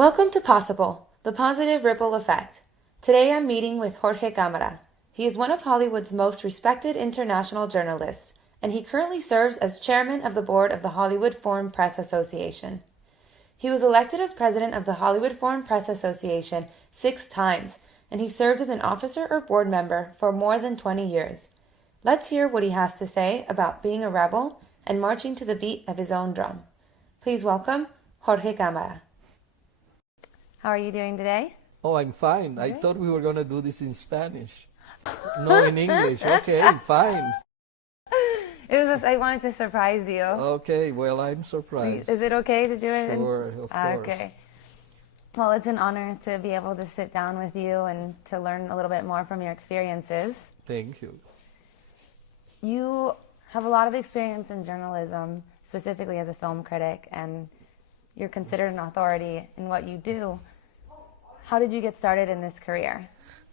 Welcome to Possible, the positive ripple effect. Today I'm meeting with Jorge Camara. He is one of Hollywood's most respected international journalists, and he currently serves as chairman of the board of the Hollywood Foreign Press Association. He was elected as president of the Hollywood Foreign Press Association 6 times, and he served as an officer or board member for more than 20 years. Let's hear what he has to say about being a rebel and marching to the beat of his own drum. Please welcome Jorge Camara. How are you doing today? Oh, I'm fine. Good. I thought we were going to do this in Spanish. No, in English. Okay, fine. I wanted to surprise you. Okay, well, I'm surprised. Is it okay to do it? Sure, of course. Okay. Well, it's an honor to be able to sit down with you and to learn a little bit more from your experiences. Thank you. You have a lot of experience in journalism, specifically as a film critic, and you're considered an authority in what you do. How did you get started in this career?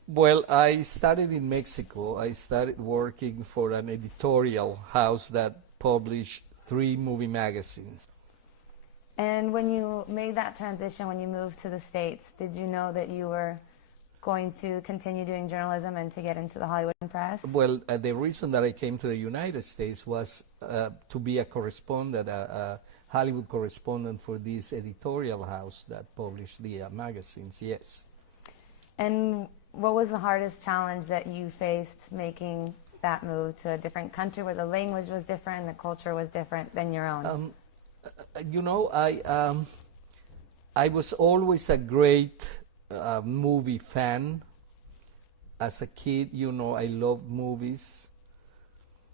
Well, I started in Mexico. I started working for an editorial house that published 3 movie magazines. And when you made that transition, when you moved to the States, did you know that you were going to continue doing journalism and to get into the Hollywood press? Well, the reason that I came to the United States was to be a correspondent, a Hollywood correspondent for this editorial house that published the magazines, yes. And what was the hardest challenge that you faced making that move to a different country where the language was different and the culture was different than your own? I was always a great movie fan. As a kid, I loved movies.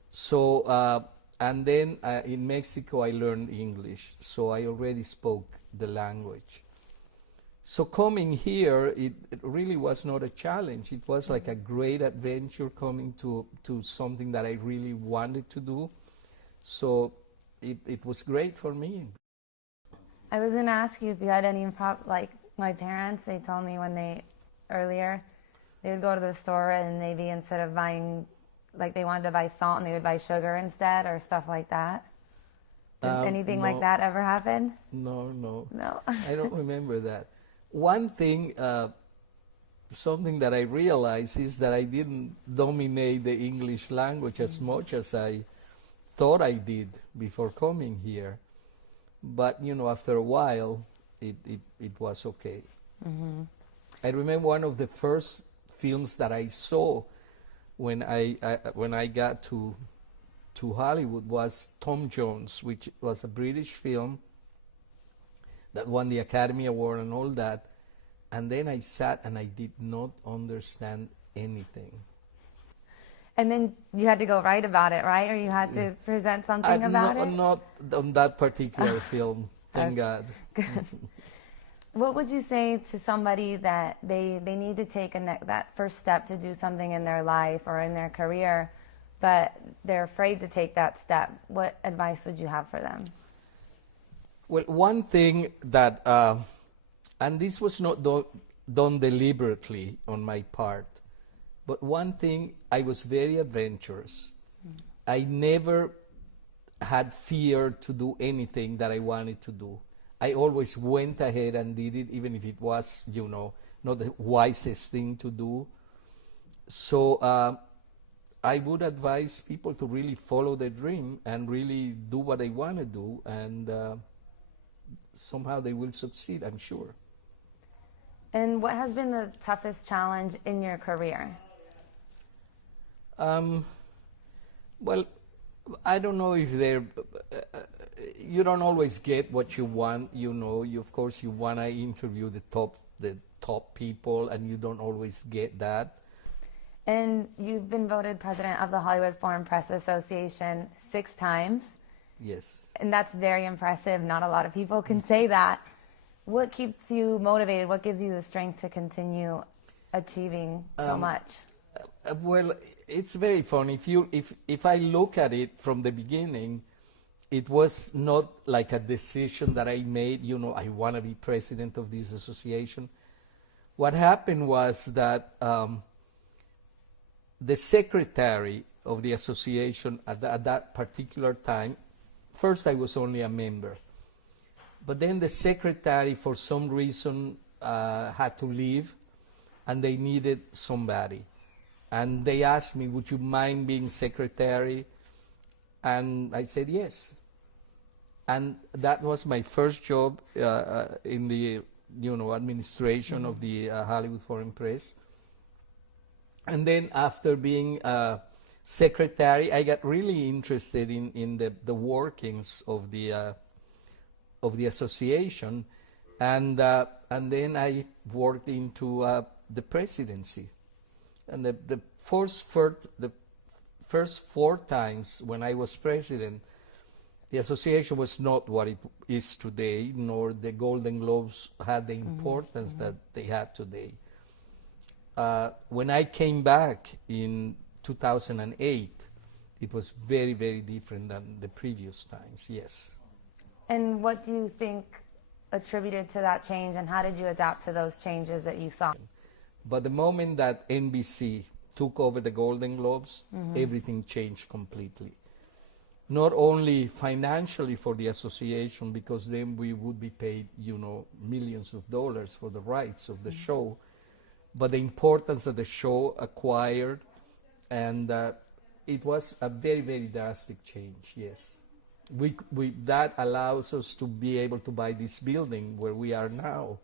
So, and then in Mexico, I learned English, so I already spoke the language. So coming here, it really was not a challenge. It was like a great adventure coming to something that I really wanted to do. So it was great for me. I was going to ask you if you had any like my parents, they told me earlier, they would go to the store and maybe instead of buying, like they wanted to buy salt and they would buy sugar instead or stuff like that. Did anything like that ever happen? No. No. I don't remember that. One thing, something that I realized is that I didn't dominate the English language as much as I thought I did before coming here. But, after a while, it was okay. Mm-hmm. I remember one of the first films that I saw when I got to Hollywood was Tom Jones, which was a British film that won the Academy Award and all that. And then I sat and I did not understand anything. And then you had to go write about it, right? Or you had to present something about it? Not on that particular film, thank God. Good. What would you say to somebody that they need to take that first step to do something in their life or in their career, but they're afraid to take that step? What advice would you have for them? Well, one thing that, and this was not done deliberately on my part, but one thing, I was very adventurous. I never had fear to do anything that I wanted to do. I always went ahead and did it, even if it was, not the wisest thing to do. So I would advise people to really follow their dream and really do what they want to do, and somehow they will succeed, I'm sure. And what has been the toughest challenge in your career? Well, I don't know if you don't always get what you want, of course you want to interview the top people, and you don't always get that. And you've been voted president of the Hollywood Foreign Press Association 6 times. Yes. And that's very impressive. Not a lot of people can say that. What keeps you motivated? What gives you the strength to continue achieving so much? Well, it's very funny. If I look at it from the beginning, it was not like a decision that I made, I want to be president of this association. What happened was that the secretary of the association at that particular time, first I was only a member, But then the secretary, for some reason, had to leave, and they needed somebody. And they asked me, would you mind being secretary? And I said yes. And that was my first job in the administration of the Hollywood Foreign Press. And then after being secretary, I got really interested in the workings of the association, and then I worked into the presidency. And the first 4 times when I was president, the association was not what it is today, nor the Golden Globes had the importance that they had today. When I came back in 2008, it was very, very different than the previous times, yes. And what do you think attributed to that change, and how did you adapt to those changes that you saw? But the moment that NBC took over the Golden Globes, everything changed completely. Not only financially for the association, because then we would be paid, millions of dollars for the rights of the show, but the importance that the show acquired, and it was a very, very drastic change, yes. That allows us to be able to buy this building where we are now.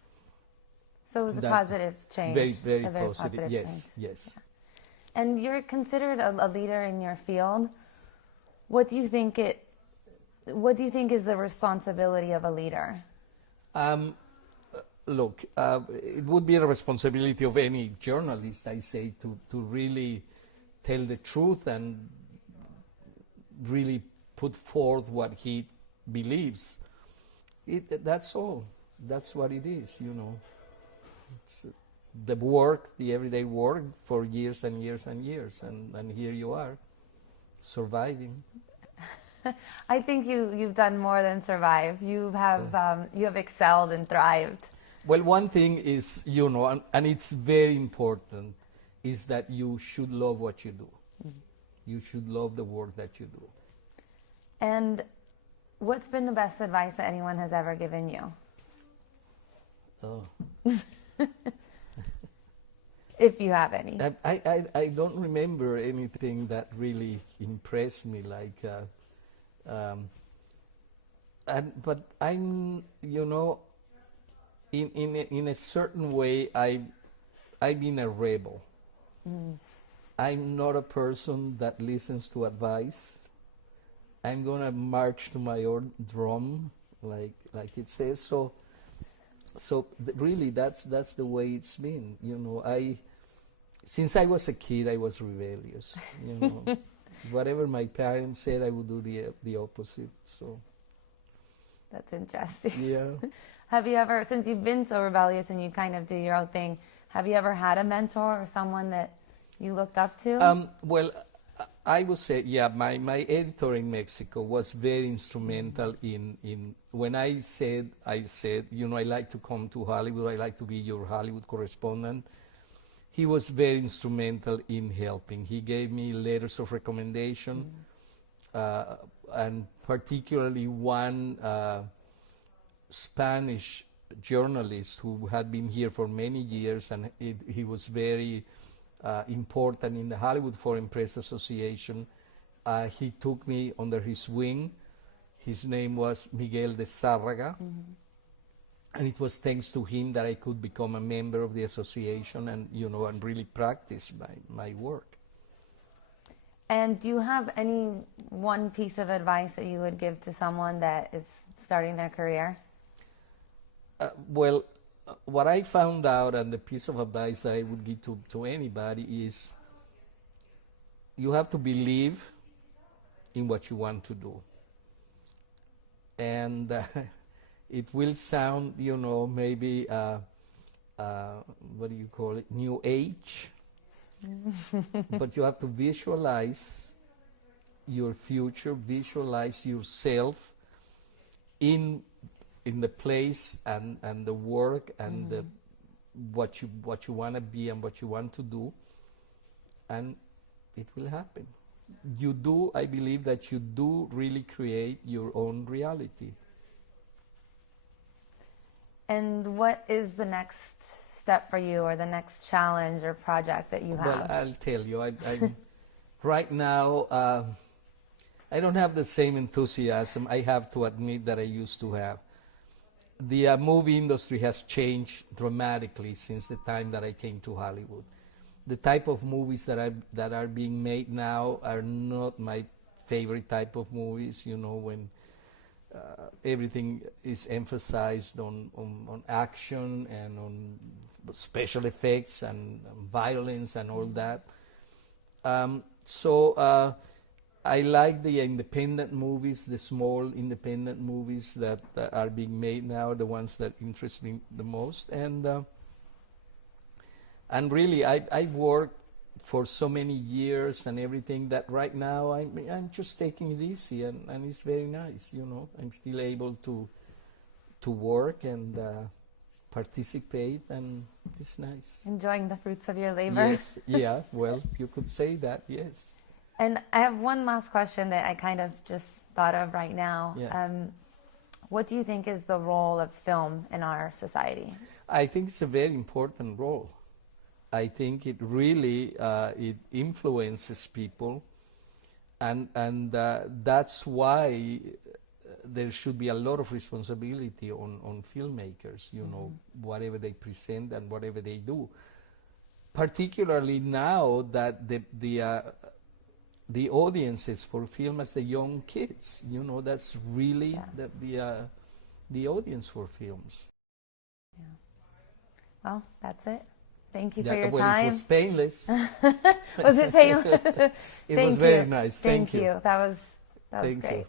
So it was a positive change. Very, very, a very positive, yes, change. yes. Yeah. And you're considered a leader in your field. What do you think is the responsibility of a leader? Look, it would be a responsibility of any journalist, I say, to really tell the truth and really put forth what he believes. That's all. That's what it is, It's the work, the everyday work for years and years and years, and here you are, surviving. I think you've done more than survive. You have excelled and thrived. Well, one thing is, and it's very important, is that you should love what you do. You should love the work that you do. And what's been the best advice that anyone has ever given you? Oh. If you have any. I don't remember anything that really impressed me, but I'm, in a certain way, I've been a rebel. I'm not a person that listens to advice. I'm gonna march to my own drum, like it says. So really, that's the way it's been. Since I was a kid, I was rebellious. Whatever my parents said, I would do the opposite. So that's interesting. Yeah. Have you ever, since you've been so rebellious and you kind of do your own thing, have you ever had a mentor or someone that you looked up to? Well, I would say, my editor in Mexico was very instrumental in when I said, I like to come to Hollywood, I like to be your Hollywood correspondent. He was very instrumental in helping. He gave me letters of recommendation, and particularly one Spanish journalist who had been here for many years, and he was very important in the Hollywood Foreign Press Association. He took me under his wing. His name was Miguel de Zárraga. And it was thanks to him that I could become a member of the association and really practice my work. And do you have any one piece of advice that you would give to someone that is starting their career? Well, what I found out, and the piece of advice that I would give to anybody, is you have to believe in what you want to do. And it will sound, maybe, what do you call it, new age, but you have to visualize your future, visualize yourself in the place and the work and what you want to be and what you want to do, and it will happen. I believe that you do really create your own reality. And what is the next step for you, or the next challenge or project that you have? Well, I'll tell you, I'm right now, I don't have the same enthusiasm, I have to admit, that I used to have. The movie industry has changed dramatically since the time that I came to Hollywood. The type of movies that are being made now are not my favorite type of movies, you know, when everything is emphasized on action and on special effects and violence and all that. So I like the independent movies, the small independent movies that are being made now, the ones that interest me the most. And really, I worked for so many years and everything that right now I'm just taking it easy, and it's very nice, you know. I'm still able to work and participate, and it's nice. Enjoying the fruits of your labor. Yes, yeah, well, you could say that, yes. And I have one last question that I kind of just thought of right now. Yeah. What do you think is the role of film in our society? I think it's a very important role. I think it really it influences people, and that's why there should be a lot of responsibility on filmmakers, you know, whatever they present and whatever they do. Particularly now that the audiences for film is the young kids, you know, that's really the audience for films. Yeah. Well, that's it. Thank you for your well, time. It was painless. Was it painless? It was very nice. Thank you. That was Thank great. you.